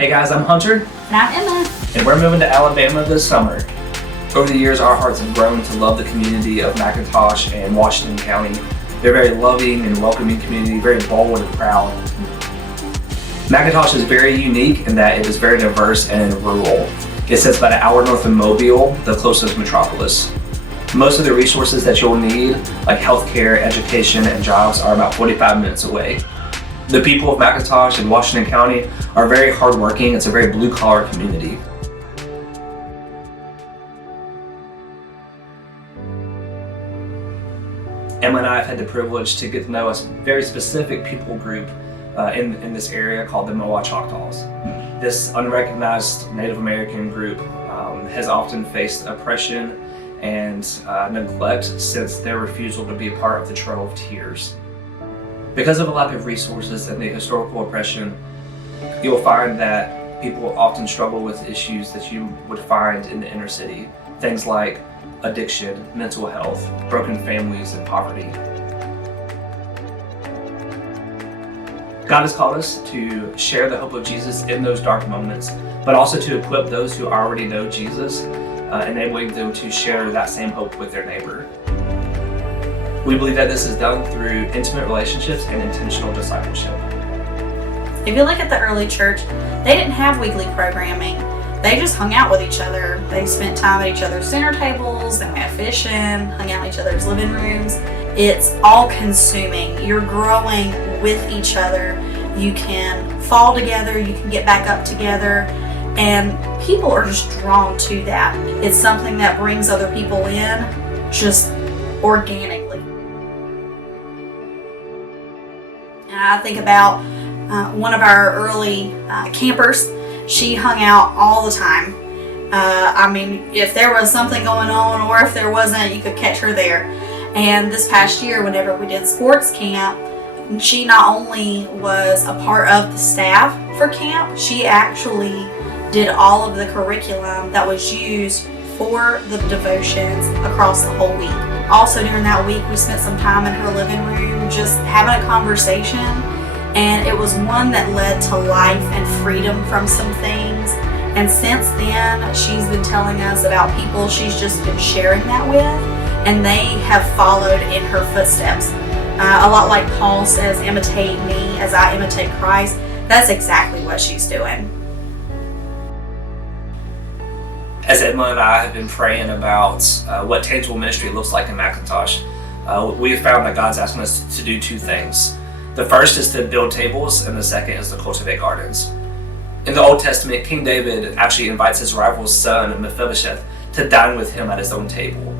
Hey guys, I'm Hunter. And I'm Emma. And we're moving to Alabama this summer. Over the years, our hearts have grown to love the community of McIntosh and Washington County. They're a very loving and welcoming community, very bold and proud. McIntosh is very unique in that it is very diverse and rural. It sits about an hour north of Mobile, the closest metropolis. Most of the resources that you'll need, like healthcare, education, and jobs, are about 45 minutes away. The people of McIntosh and Washington County are very hardworking. It's a very blue-collar community. Emma and I have had the privilege to get to know a very specific people group in this area called the Moa Choctaws. This unrecognized Native American group has often faced oppression and neglect since their refusal to be a part of the Trail of Tears. Because of a lack of resources and the historical oppression, you'll find that people often struggle with issues that you would find in the inner city. Things like addiction, mental health, broken families, and poverty. God has called us to share the hope of Jesus in those dark moments, but also to equip those who already know Jesus, enabling them to share that same hope with their neighbor. We believe that this is done through intimate relationships and intentional discipleship. If you look at the early church, they didn't have weekly programming. They just hung out with each other. They spent time at each other's dinner tables, they went fishing, hung out in each other's living rooms. It's all consuming. You're growing with each other. You can fall together, you can get back up together, and people are just drawn to that. It's something that brings other people in just organically. I think about one of our early campers. She hung out all the time. If there was something going on or if there wasn't, you could catch her there. And this past year, whenever we did sports camp, she not only was a part of the staff for camp, she actually did all of the curriculum that was used for the devotions across the whole week. Also during that week, we spent some time in her living room just having a conversation, and it was one that led to life and freedom from some things. And since then, she's been telling us about people she's just been sharing that with, and they have followed in her footsteps. A lot like Paul says, imitate me as I imitate Christ. That's exactly what she's doing. As Emma and I have been praying about what tangible ministry looks like in McIntosh, we have found that God's asking us to do two things. The first is to build tables, and the second is to cultivate gardens. In the Old Testament, King David actually invites his rival's son, Mephibosheth, to dine with him at his own table.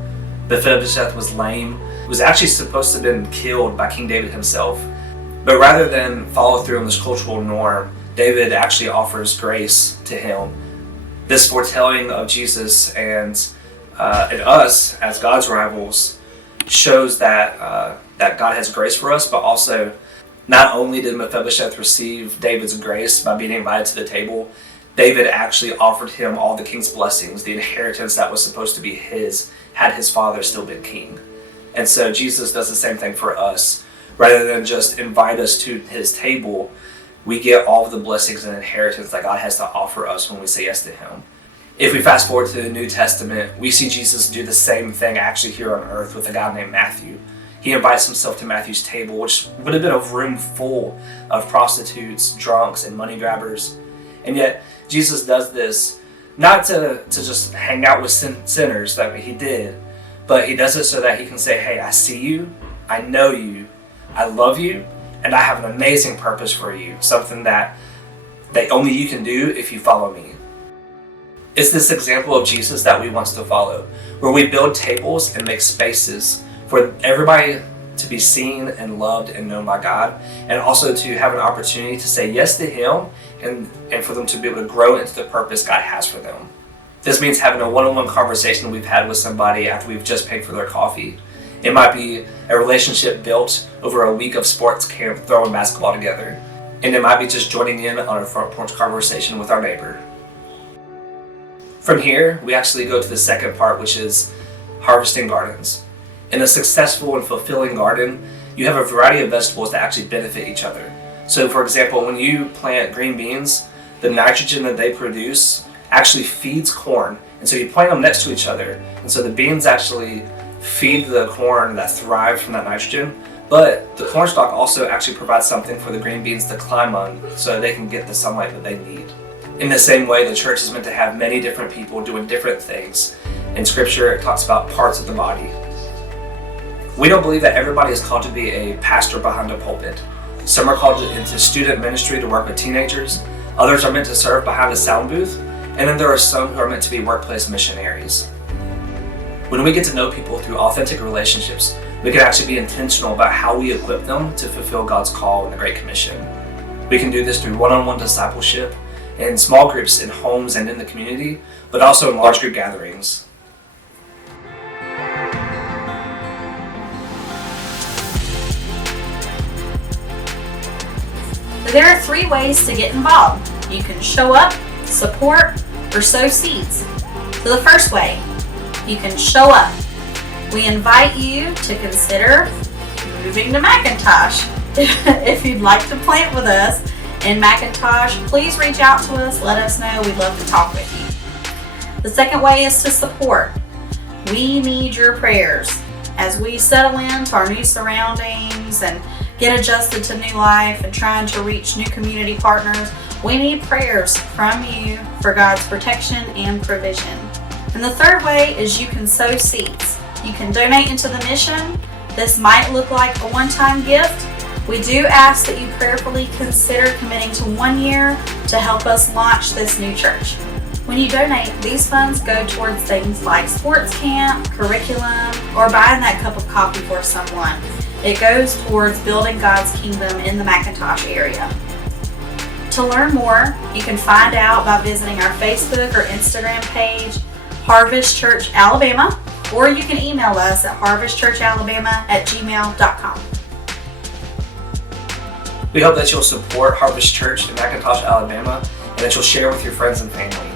Mephibosheth was lame, was actually supposed to have been killed by King David himself. But rather than follow through on this cultural norm, David actually offers grace to him. This foretelling of Jesus and us as God's rivals shows that God has grace for us, but also not only did Mephibosheth receive David's grace by being invited to the table, David actually offered him all the king's blessings, the inheritance that was supposed to be his, had his father still been king. And so Jesus does the same thing for us. Rather than just invite us to his table, we get all of the blessings and inheritance that God has to offer us when we say yes to him. If we fast forward to the New Testament, we see Jesus do the same thing actually here on earth with a guy named Matthew. He invites himself to Matthew's table, which would have been a room full of prostitutes, drunks, and money grabbers. And yet, Jesus does this not to just hang out with sinners like he did, but he does it so that he can say, hey, I see you, I know you, I love you, and I have an amazing purpose for you, something that only you can do if you follow me. It's this example of Jesus that we want to follow, where we build tables and make spaces for everybody to be seen and loved and known by God, and also to have an opportunity to say yes to him and for them to be able to grow into the purpose God has for them. This means having a one-on-one conversation we've had with somebody after we've just paid for their coffee. It might be a relationship built over a week of sports camp throwing basketball together. And it might be just joining in on a front porch conversation with our neighbor. From here, we actually go to the second part, which is harvesting gardens. In a successful and fulfilling garden, you have a variety of vegetables that actually benefit each other. So for example, when you plant green beans, the nitrogen that they produce actually feeds corn. And so you plant them next to each other. And so the beans actually feed the corn that thrive from that nitrogen. But the corn stalk also actually provides something for the green beans to climb on so they can get the sunlight that they need. In the same way, the church is meant to have many different people doing different things. In Scripture, it talks about parts of the body. We don't believe that everybody is called to be a pastor behind a pulpit. Some are called into student ministry to work with teenagers. Others are meant to serve behind a sound booth. And then there are some who are meant to be workplace missionaries. When we get to know people through authentic relationships, we can actually be intentional about how we equip them to fulfill God's call in the Great Commission. We can do this through one-on-one discipleship, in small groups in homes and in the community, but also in large group gatherings. There are 3 ways to get involved. You can show up, support, or sow seeds. So the first way, you can show up. We invite you to consider moving to McIntosh. If you'd like to plant with us in McIntosh, please reach out to us. Let us know. We'd love to talk with you. The second way is to support. We need your prayers as we settle into our new surroundings and get adjusted to new life and trying to reach new community partners. We need prayers from you for God's protection and provision. And the third way is you can sow seeds. You can donate into the mission. This might look like a one-time gift. We do ask that you prayerfully consider committing to 1 year to help us launch this new church. When you donate, these funds go towards things like sports camp, curriculum, or buying that cup of coffee for someone. It goes towards building God's kingdom in the McIntosh area. To learn more, you can find out by visiting our Facebook or Instagram page, Harvest Church Alabama, or you can email us at harvestchurchalabama@gmail.com. We hope that you'll support Harvest Church in McIntosh, Alabama, and that you'll share with your friends and family.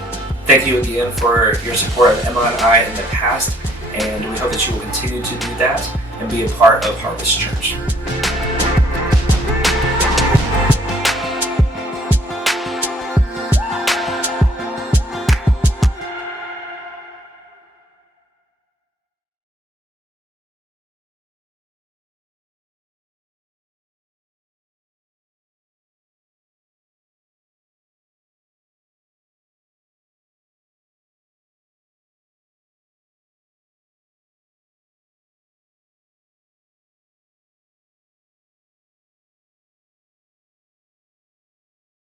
Thank you again for your support of Emma and I in the past, and we hope that you will continue to do that and be a part of Harvest Church.